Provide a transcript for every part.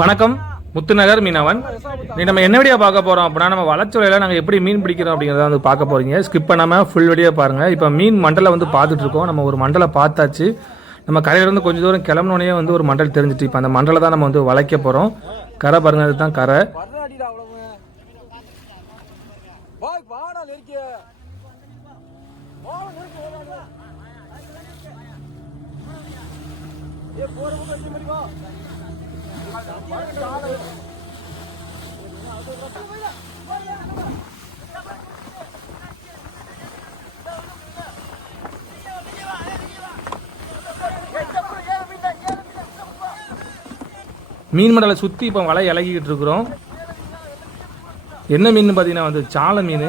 வணக்கம். முத்துநகர் மீனவன். நம்ம என்ன வீடியோ பார்க்க போறோம் அப்படின்னா நம்ம வளச்சுறையில நாங்கள் எப்படி மீன் பிடிக்கிறோம் அப்படிங்கிறத வந்து பார்க்க போறீங்க. ஸ்கிப் பண்ணாமல் ஃபுல் வீடியோ பாருங்க. இப்போ மீன் மண்டலை வந்து பார்த்துட்டு இருக்கோம். நம்ம ஒரு மண்டலை பார்த்தாச்சு. நம்ம கரையிலேருந்து கொஞ்சம் தூரம் கிளம்பினோடனே வந்து ஒரு மண்டல் தெரிஞ்சிட்டு இப்போ அந்த மண்டலை தான் நம்ம வந்து வளைக்க போறோம். கரை பாருங்க அதுதான் கரை. பாய் வாய் வாடா நெருக்கிய. வாடா நெருக்கி ஏ போற மீன் மடலை சுற்றி இப்போ வலை இலகிக்கிட்டு இருக்கிறோம். என்ன மீன் பார்த்தீங்கன்னா வந்து சாலை மீன்.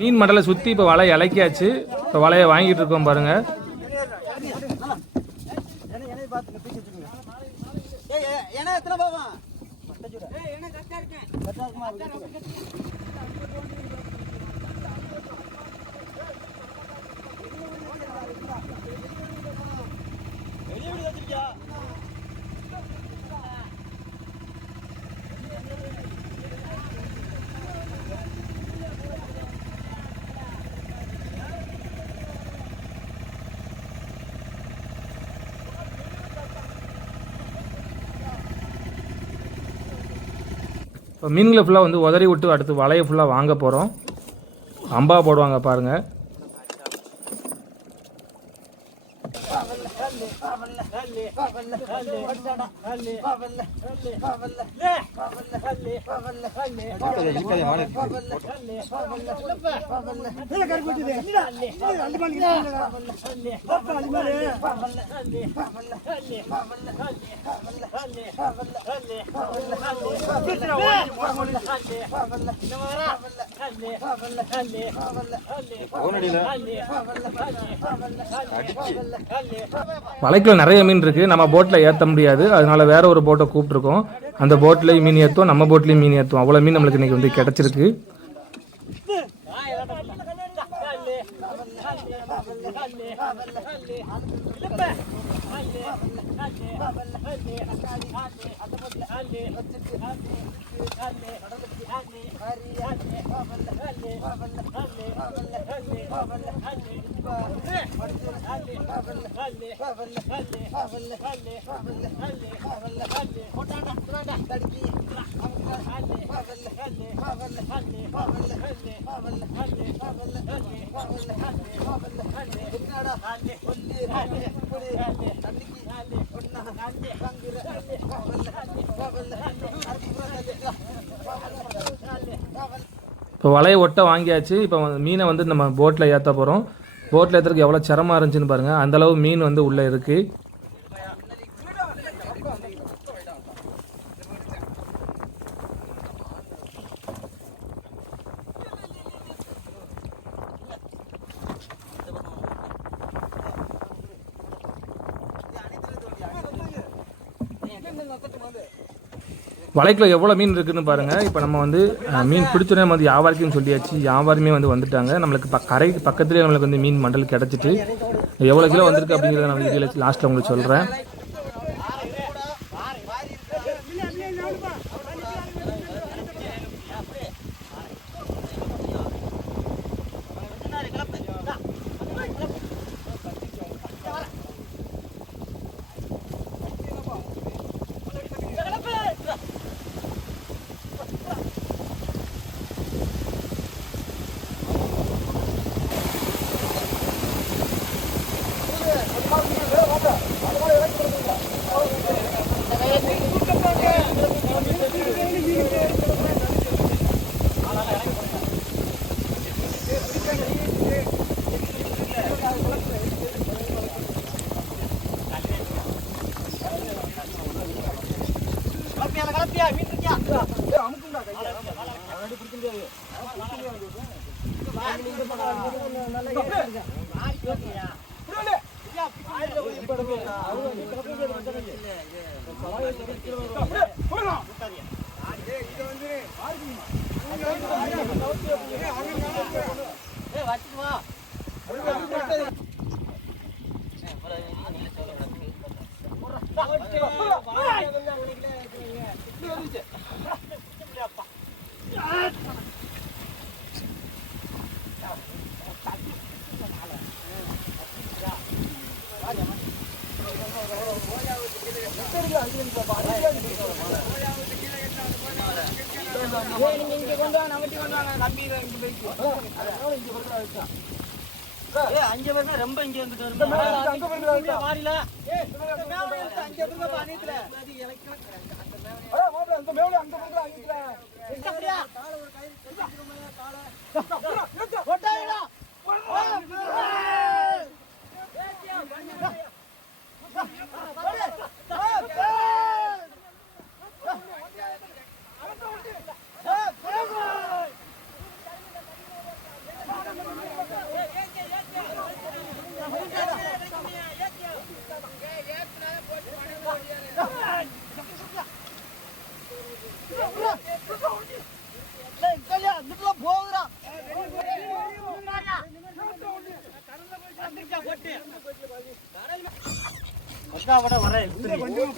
மீன் மண்டலை சுற்றி இப்போ வலை இலக்கியாச்சு இப்போ வலையை வாங்கிட்டு இருக்கோம் பாருங்க ஏன்னா இப்போ மீன்களை ஃபுல்லாக வந்து உதறி விட்டு அடுத்து வலையை ஃபுல்லாக வாங்க போகிறோம் அம்பா போடுவாங்க பாருங்கள் வலைக்குள்ள நிறைய மீன் இருக்குது நம்ம போட்டில் ஏற்ற முடியாது. அதனால வேற ஒரு போட்டை கூப்பிட்ருக்கோம் அந்த போட்லேயும் மீன் ஏற்றுவோம் நம்ம போட்லேயும் மீன் ஏற்றுவோம் அவ்வளோ மீன் நம்மளுக்கு இன்னைக்கு வந்து கிடச்சிருக்கு. இப்போ வலையை ஒட்ட வாங்கியாச்சு இப்போ வந்து மீனை வந்து நம்ம போட்டில் ஏற்ற போகிறோம் போட்டில் ஏற்றுறதுக்கு எவ்வளோ சிரமம் இருந்துச்சுன்னு பாருங்கள் அந்தளவு மீன் வந்து உள்ளே இருக்குது வலைக்குள்ள எவ்வளோ மீன் இருக்குதுன்னு பாருங்கள் இப்போ நம்ம வந்து மீன் மீன் நம்ம வந்து வியாபாரிக்கும் சொல்லியாச்சு. வியாபாரமே வந்து வந்துட்டாங்க. நம்மளுக்கு ப கரைக்கு பக்கத்துலேயே நம்மளுக்கு வந்து மீன் மண்டல் கிடச்சிட்டு எவ்வளோ கிலோ வந்திருக்கு அப்படிங்கிறத நான் வீடியோவில் லாஸ்ட்டில் உங்களுக்கு சொல்கிறேன் 아우가 이렇게 하는 게 맞잖아요. 네, 네. அஞ்சு பேருமே ரொம்ப இங்க இருந்துட்டு இந்த இருந்து மாறில ஏய், மாப்பிள, அந்த மேல அங்க போய் அங்கிக்கல. இந்த போட்டு முறை எப்படியா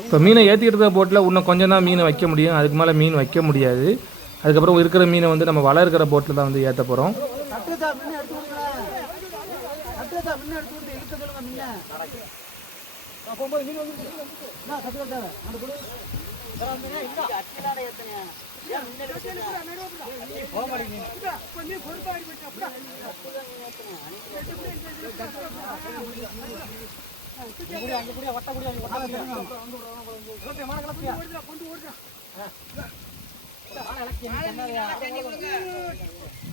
இப்போ மீனை ஏற்றிக்கிட்டு இருக்க போட்டில் இன்னும் கொஞ்சம் தான் மீனை வைக்க முடியும். அதுக்கு மேலே மீன் வைக்க முடியாது. அதுக்கப்புறம் இருக்கிற மீனை வந்து நம்ம வலை இருக்கிற போட்டில் தான் வந்து ஏற்ற போகிறோம் மேல மேல அமைக்க பிடிக்க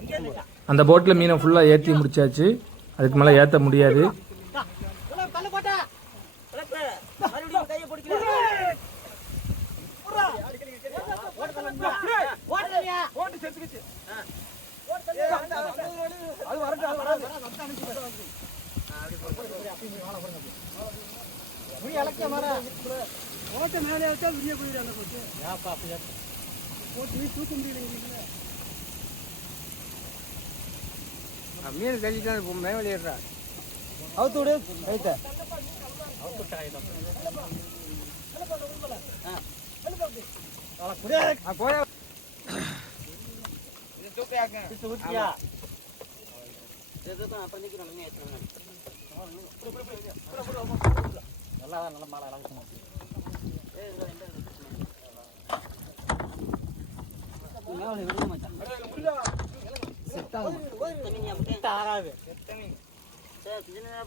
இங்க அந்த போட்டில் மீனை ஃபுல்லாக ஏற்றி முடிச்சாச்சு. அதுக்கு மேலே ஏற்ற முடியாது. அது போட்டா அது வராது முடி அலக்கிய மர ஓட்ட மேலே வச்சா விரிய போயிடு அந்த போட்டு. போட்டு நீ தூக்க முடியல மீன் கழிச்சு மேலே ஏறா அவுத்து விடு ரைட்ட போயா ஊத்தியா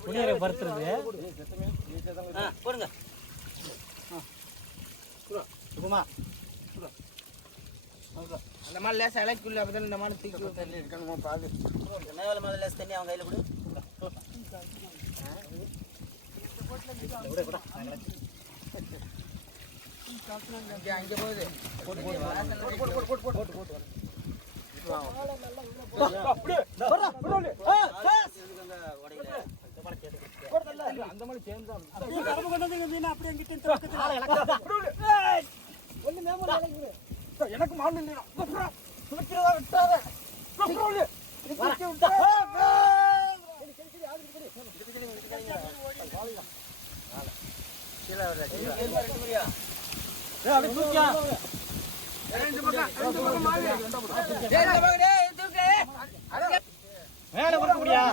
புனியரை பருத்துறது போடுங்க. அந்த மாதிரி லேசா இலைக்குள்ள அப்பதான் இந்த மாதிரி தூக்கி தண்ணி இருக்கணுமா பாது மேல மேல லேஸ் தண்ணி அவங்க கையில கொடு. அங்க போகுது போட்டு கொண்டு வந்து மீன் அப்படியே அங்கிட்டு இந்த பக்கத்துல. ஏய், ஒண்ணு எனக்கு மாடு இல்லையா துவைக்கிறதா விட்டாத குடிக்க விட்டா. மேல கொடுக்க முடியா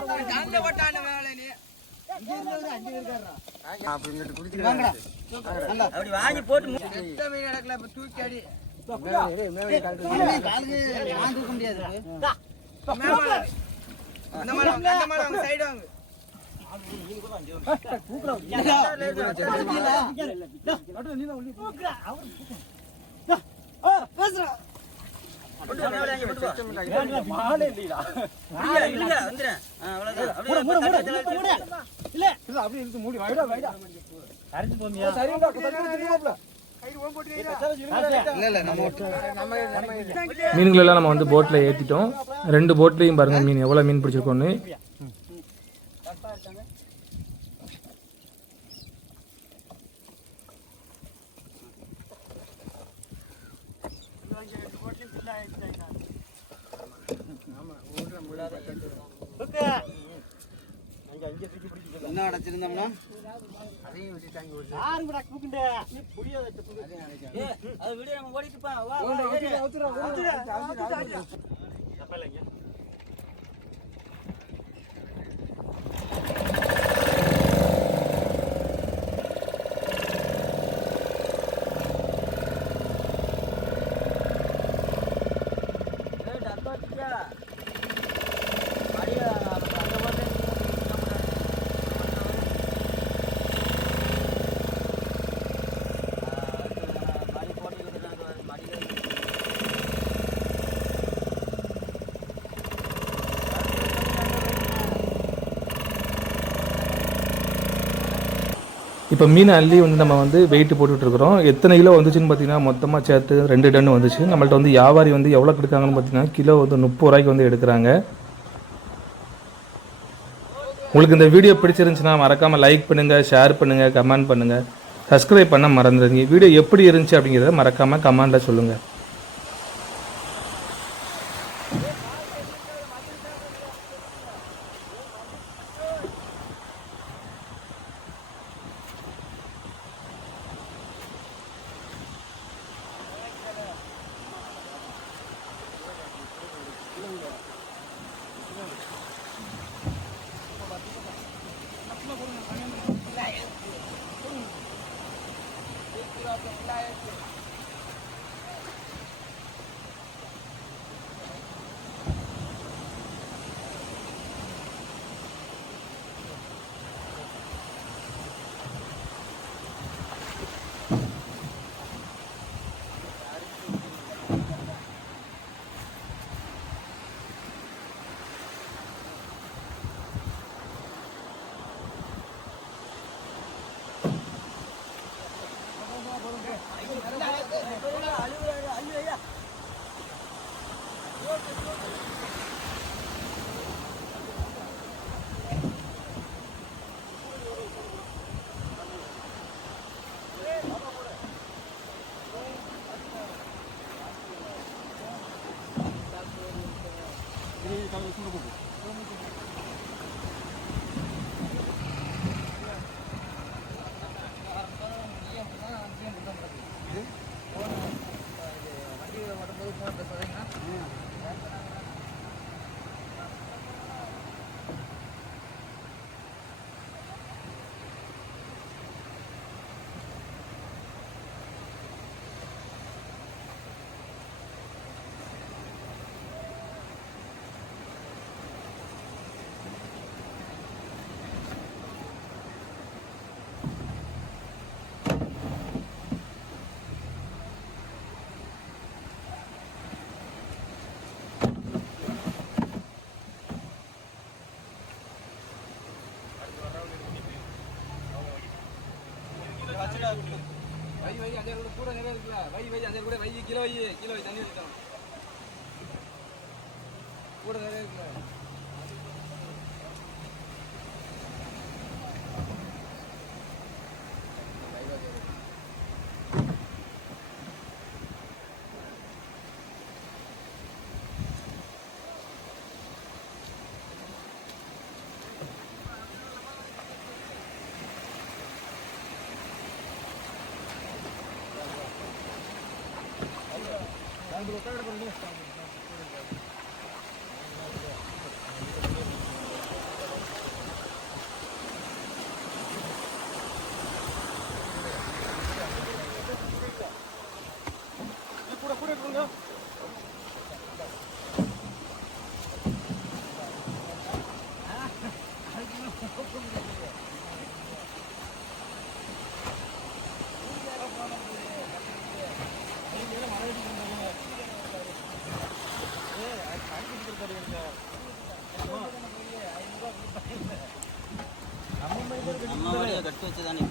அப்படி வாங்கி போட்டு இப்ப தூக்கி அடி முடியாது மீன்களெல்லாம் நம்ம வந்து போட்டில் ஏற்றிட்டோம் ரெண்டு போட்லேயும் பாருங்கள் மீன் எவ்வளோ மீன் பிடிச்சிருக்கோன்னு இன்னும் அடைச்சிருந்தோம்னா ஏய், அது விடு, நம்ம ஓடிட்டு போ. வா, வா, ஏறு. ஏய், டப்பா வச்சுட்டியா? அடியா, அந்த போட்டு மடி போட்டு விட்டுறாங்க மடியில இப்போ மீன் அள்ளி வந்து நம்ம வந்து வெயிட் போட்டுட்ருக்குறோம். எத்தனை கிலோ வந்துச்சுன்னு பார்த்தீங்கன்னா மொத்தமாக சேர்த்து ரெண்டு டன் வந்துச்சு. நம்மள்ட்ட வந்து வியாபாரி வந்து எவ்வளோ கொடுக்காங்கன்னு பார்த்தீங்கன்னா கிலோ வந்து முப்பது ரூபாய்க்கு வந்து எடுக்கிறாங்க. உங்களுக்கு இந்த வீடியோ பிடிச்சிருந்துச்சுன்னா மறக்காமல் லைக் பண்ணுங்கள் ஷேர் பண்ணுங்கள் கமெண்ட் பண்ணுங்கள் சப்ஸ்கிரைப் பண்ண மறந்துடுங்க வீடியோ எப்படி இருந்துச்சு அப்படிங்கிறத மறக்காமல் கமெண்ட்டில் சொல்லுங்கள் கூட நிறைய இருக்குல்ல. வை வை அஞ்சாறு கூட வை கிலோ கிலோ வை தண்ணி கூட நிறைய இருக்குல்ல. கூட நம்ம வழியை கட்டு வச்சு தானே பிடிச்சது கட்டு